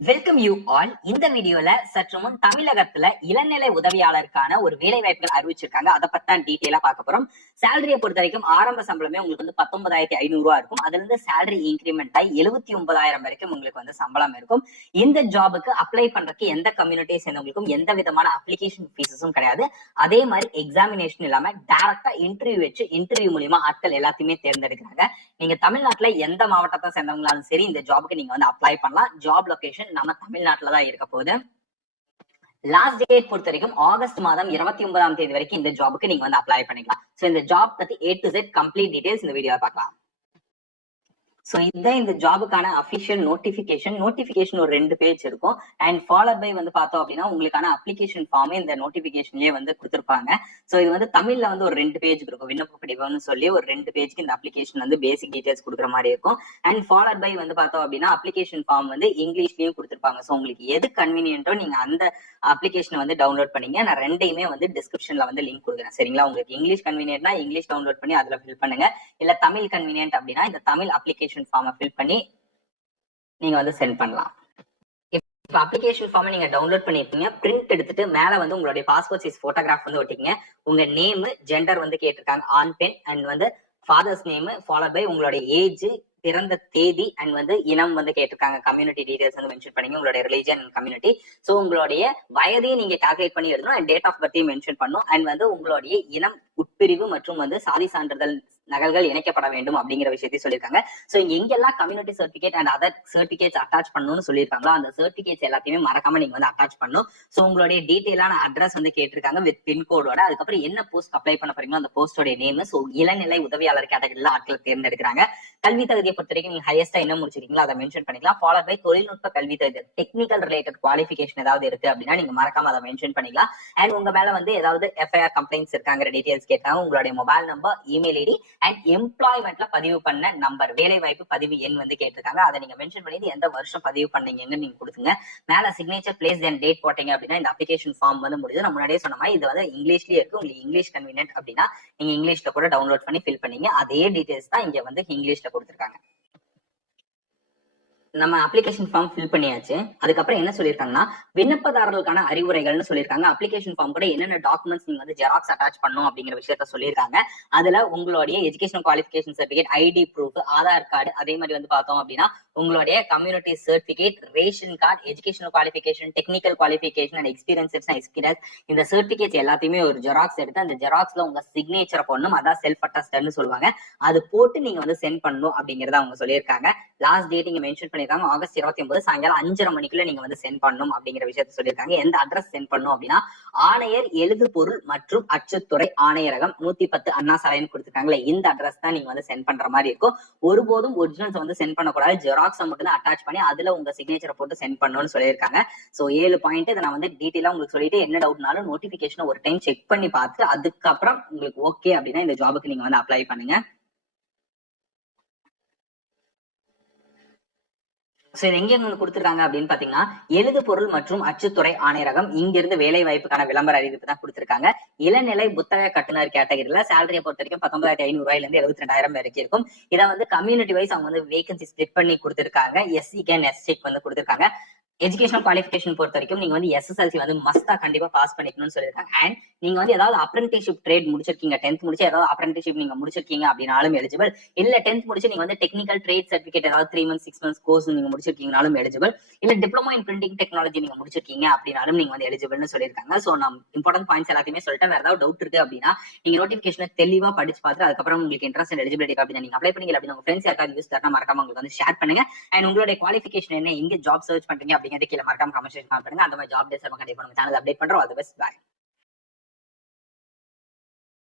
Welcome you all. இந்த வீடியோல சற்று முன் தமிழகத்துல இளநிலை உதவியாளருக்கான ஒரு வேலை வாய்ப்புகள் அறிவிச்சிருக்காங்க. அதை பத்தி தான் டீட்டெயிலா பார்க்க போறோம். சேலரியை பொறுத்த வரைக்கும் ஆரம்ப சம்பளமே உங்களுக்கு வந்து 19,500 இருக்கும். அதுல இருந்து சேலரி இன்கிரிமெண்ட் ஆகி 79,000 வரைக்கும் உங்களுக்கு வந்து சம்பளம் இருக்கும். இந்த ஜாபுக்கு அப்ளை பண்றதுக்கு எந்த கம்யூனிட்டியை சேர்ந்தவங்களுக்கும் எந்த விதமான அப்ளிகேஷன் ஃபீஸஸும் கிடையாது. அதே மாதிரி எக்ஸாமினேஷன் இல்லாம டைரக்டா இன்டர்வியூ வச்சு இன்டர்வியூ மூலியமா ஆட்கள் எல்லாத்தையுமே தேர்ந்தெடுக்கிறாங்க. நீங்க தமிழ்நாட்டுல எந்த மாவட்டத்தை சேர்ந்தவங்களாலும் சரி இந்த ஜாபுக்கு நீங்க வந்து அப்ளை பண்ணலாம். ஜாப் லொகேஷன் நம்ம தமிழ்நாட்டுல தான் இருக்க போகுது. லாஸ்ட் டேட் பொறுத்த வரைக்கும் ஆகஸ்ட் மாதம் 29ஆம் தேதி வரைக்கும் இந்த ஜாபுக்கு நீங்க வந்து அப்ளை பண்ணிக்கலாம். சோ இந்த ஜாப் பத்தி A to Z complete details இந்த வீடியோல பார்க்கலாம். சோ இதுதான் இந்த ஜாபுக்கான அபிஷியல் நோட்டிபிகேஷன் ஒரு 2 பேஜ் இருக்கும். அண்ட் ஃபாலோட் பை வந்து பார்த்தோம் அப்படின்னா உங்களுக்கான அப்ளிகேஷன் ஃபார்ம் இந்த நோட்டிபிகேஷன்லயே வந்து கொடுத்திருப்பாங்க. சோ இது வந்து தமிழ்ல வந்து ஒரு 2 பேஜ் இருக்கும். விண்ணப்ப படிவம்னு சொல்லி ஒரு 2 பேஜ்க்கு இந்த அப்ளிகேஷன் வந்து பேசிக் டீடைல்ஸ் கொடுக்குற மாதிரி இருக்கும். அண்ட் ஃபாலோட் பை வந்து பார்த்தோம் அப்படின்னா அப்ளிகேஷன் ஃபார்ம் வந்து இங்கிலீஷ்லயும் கொடுத்திருப்பாங்க. சோ உங்களுக்கு எது கன்வீனியன்ட்டோ நீங்க அந்த அப்ளிகேஷன் வந்து டவுன்லோட் பண்ணீங்க. நான் ரெண்டையுமே வந்து டிஸ்கிரிப்ஷன்ல வந்து லிங்க் கொடுக்குறேன். சரிங்களா? உங்களுக்கு இங்கிலீஷ் கன்வீனியன்ட்னா இங்கிலீஷ் டவுன்லோட் பண்ணி அதுல ஃபில் பண்ணுங்க. இல்ல தமிழ் கன்வீனியன்ட் அப்படின்னா இந்த தமிழ் அப்ளிகேஷன் ஃபார்மை ஃபில் பண்ணி நீங்க வந்து சென்ட் பண்ணலாம். இப்ப அப்ளிகேஷன் ஃபார்ம் நீங்க டவுன்லோட் பண்ணிருக்கீங்க. பிரிண்ட் எடுத்துட்டு மேல வந்து உங்களுடைய பாஸ்போர்ட் சைஸ் போட்டோகிராஃப் வந்து ஒட்டிக்கங்க. உங்க நேம், ஜெண்டர் வந்து கேட்டிருக்காங்க, ஆண் பெண், அண்ட் வந்து ஃபாதர்ஸ் நேம், ஃபாலோட் பை உங்களுடைய ஏஜ், பிறந்த தேதி, அண்ட் வந்து இனம் வந்து கேட்டிருக்காங்க. கம்யூனிட்டி டீடைல்ஸ் வந்து மென்ஷன் பண்ணீங்க, உங்களுடைய ரிலிஜன் அண்ட் கம்யூனிட்டி. சோ உங்களுடைய வயதையும் நீங்க கால்குலேட் பண்ணி எழுதணும். அண்ட் டேட் ஆஃப் பர்த்தையும் மென்ஷன் பண்ணும். அண்ட் வந்து உங்களுடைய இனம், உட்பிரிவு மற்றும் வந்து சாதி சான்றிதழ் நகல்கள் இணைக்கப்பட வேண்டும் அப்படிங்கிற விஷயத்தையும் சொல்லியிருக்காங்க. சோ இங்க எங்கெல்லாம் community certificate and other certificates attach பண்ணணும்னு சொல்லியிருக்காங்களோ அந்த சர்டிபிகேட்ஸ் எல்லாத்தையுமே மறக்காம நீங்க வந்து அட்டாச் பண்ணணும். சோ உங்களுடைய டீடைலான அட்ரஸ் வந்து கேட்டிருக்காங்க வித் பின்கோடோட. அதுக்கப்புறம் என்ன போஸ்ட் அப்ளை பண்ண போறீங்களோ அந்த போஸ்டோட நேம். சோ இளநிலை உதவியாளர் கேட்டகரியில ஆட்களை தேர்ந்தெடுக்கிறாங்க. கல்வி தகுதியை பொறுத்த வரைக்கும் நீங்க ஹையஸ்டா என்ன முடிச்சிருக்கீங்களோ அதை மென்ஷன் பண்ணிக்கலாம். ஃபாலோட் பை தொழில்நுட்ப கல்வி தகுதி, டெக்னிக்கல் ரிலேட்டட் குவாலிஃபிகேஷன் ஏதாவது இருக்கு அப்படின்னா நீங்க மறக்காம அதை மென்ஷன் பண்ணிக்கலாம். அண்ட் உங்க மேல வந்து ஏதாவது எஃப்ஐஆர் கம்ப்ளைண்ட்ஸ் இருக்காங்கிற டீடைல்ஸ் கேட்டாங்க. உங்களுடைய mobile number, email ID and எம்ப்ளாய்மெண்ட்ல பதிவு பண்ண நம்பர், வேலை வாய்ப்பு பதிவு எண் வந்து கேட்டிருக்காங்க. அதை நீங்க மென்ஷன் பண்ணி எந்த வருஷம் பதிவு பண்ணீங்கன்னு நீங்க கொடுத்துங்க. மேல சிக்னேச்சர், பிளேஸ் அண்ட் டேட் போட்டீங்க அப்படின்னா இந்த அப்ளிகேஷன் ஃபார்ம் வந்து முடியுது. நான் முன்னாடியே சொன்ன மாதிரி இது வந்து இங்கிலீஷ்லயே இருக்கு. உங்களுக்கு இங்கிலீஷ் கன்வீனியன்ட் அப்படின்னா நீங்க இங்கிலீஷ்ல கூட டவுன்லோட் பண்ணி ஃபில் பண்ணீங்க. அதே டீடைல்ஸ் தான் இங்க வந்து இங்கிலீஷ்ல கொடுத்திருக்காங்க. நம்ம அப்ளிகேஷன் ஃபார்ம் ஃபில் பண்ணியாச்சு. அதுக்கப்புறம் என்ன சொல்லியிருக்காங்கன்னா விண்ணப்பதாரர்களுக்கான அறிவுரைகள்னு சொல்லியிருக்காங்க. அப்ளிகேஷன் ஃபார்ம் கூட என்னென்ன டாக்குமெண்ட்ஸ் நீங்க வந்து ஜெராக்ஸ் அட்டாச் பண்ணணும் அப்படிங்கிற விஷயத்த சொல்லியிருக்காங்க. அதுல உங்களுடைய educational qualification certificate, ID proof, Aadhaar card, அதே மாதிரி வந்து பார்த்தோம் அப்படின்னா உங்களுடைய community certificate, ration card, educational qualification, technical qualification and experience இந்த சர்டிபிகேட்ஸ் எல்லாத்தையுமே ஒரு ஜெராக்ஸ் எடுத்து அந்த ஜெராக்ஸ்ல உங்க சிக்னேச்சரை போடணும். அதான் செல்ஃப் அட்டஸ்டட்னு சொல்லுவாங்க. அது போட்டு நீங்க வந்து சென்ட் பண்ணணும் அப்படிங்கறத அவங்க சொல்லியிருக்காங்க. லாஸ்ட் டேட் நீங்க மென்ஷன் பண்ணிருக்காங்க ஆகஸ்ட் 29 சாயங்காலம் 5:30 மணிக்குள்ள நீங்க வந்து சென்ட் பண்ணணும் அப்படிங்கிற விஷயத்த சொல்லியிருக்காங்க. எந்த அட்ரஸ் சென்ட் பண்ணணும் அப்படின்னா ஆணையர் எழுது பொருள் மற்றும் அச்சுத்துறை ஆணையரகம் 110 அண்ணா சாலைன்னு கொடுத்திருக்காங்களே இந்த அட்ரஸ் தான் நீங்க வந்து சென்ட் பண்ற மாதிரி இருக்கும். ஒருபோதும் ஒரிஜினல்ஸ் வந்து சென்ட் பண்ணக்கூடாது. ஜெராக்ஸ் மட்டும் தான் அட்டாச் பண்ணி அதுல உங்க சிக்னேச்சரை போட்டு சென்ட் பண்ணணும்னு சொல்லியிருக்காங்க. சோ 7 பாயிண்ட் இதை நான் வந்து டீடைலா உங்களுக்கு சொல்லிட்டு என்ன டவுட்னாலும் நோட்டிபிகேஷன் ஒரு டைம் செக் பண்ணி பார்த்து அதுக்கப்புறம் உங்களுக்கு ஓகே அப்படின்னா இந்த ஜாபுக்கு நீங்க வந்து அப்ளை பண்ணுங்க. சோ இது எங்க கொடுத்திருக்காங்க அப்படின்னு பாத்தீங்கன்னா எழுது பொருள் மற்றும் அச்சுத்துறை ஆணையரகம் இங்கிருந்து வேலை வாய்ப்புக்கான விளம்பர அறிவிப்பு தான் கொடுத்திருக்காங்க. இளநிலை புத்தக கட்டுனர் கேட்டகரியில சேலரியை பொறுத்த வரைக்கும் 19,500 இருந்து 72,000 வரைக்கும் இருக்கும். இதை வந்து கம்யூனிட்டி வைஸ் அவங்க வந்து வேகன்சி ஸ்பிளிட் பண்ணி கொடுத்திருக்காங்க. எஸ்சி கேன் எஸ்சிக்கு வந்து கொடுத்திருக்காங்க. எஜுகேஷனல் குவாலிஃபிகேஷன் பொறுத்த வரைக்கும் நீங்க வந்து எஸ்எஸ்எல்சி வந்து மஸ்டா கண்டிப்பா பாஸ் பண்ணிக்கணும்னு சொல்லியிருக்காங்க. அண்ட் நீங்க வந்து ஏதாவது அப்ரெண்டிஸ்ஷிப் ட்ரேட் முடிச்சிருக்கீங்க, 10th முடிச்சு ஏதாவது அப்ரெண்டிஸ்ஷிப் நீங்க முடிச்சிருக்கீங்க அப்படின்னாலும் எலிஜிபிள். இல்ல 10th முடிச்சு நீங்க வந்து டெக்னிக்கல் ட்ரேட் சர்டிபிகேட் ஏதாவது 3 months 6 months கோர்ஸ் நீங்க முடிச்சிருக்கீங்கனாலும் எலிஜிபிள். இல்ல டிப்ளமோ இன் பிரிண்டிங் டெக்னாலஜி நீங்க முடிச்சிருக்கீங்க அப்படின்னாலும் நீங்க வந்து எலிஜிபிள்னு சொல்லியிருக்காங்க. சோ நான் இம்பார்ட்டன்ட் பாயிண்ட்ஸ் எல்லாத்தையுமே சொல்லிட்டேன். வேற ஏதாவது டவுட் இருக்கு அப்படின்னா நீங்க நோட்டிபிகேஷனை தெளிவா படிச்சு பார்த்து அதுக்கப்புறம் உங்களுக்கு இன்ட்ரெஸ்ட் அண்ட் எலிஜிபிலிட்டி அப்படின்னு நீங்க அப்ளை பண்ணீங்க அப்படின்னா உங்க ஃப்ரெண்ட்ஸ் யாராவது யூஸ் தரனா மறக்காம உங்களுக்கு வந்து ஷேர் பண்ணுங்க. அண்ட் உங்களுடைய குவாலிஃபிகேஷன் என்ன, எங்க ஜாப் சர்ச் பண்றீங்க அப்படிங்கிறது கீழே மறக்காம கமெண்ட் பண்ணுங்க. அந்த மாதிரி ஜாப் டேஸ் கண்டிப்பா நம்ம சேனல் அப்டேட் பண்றோம். All the best, by.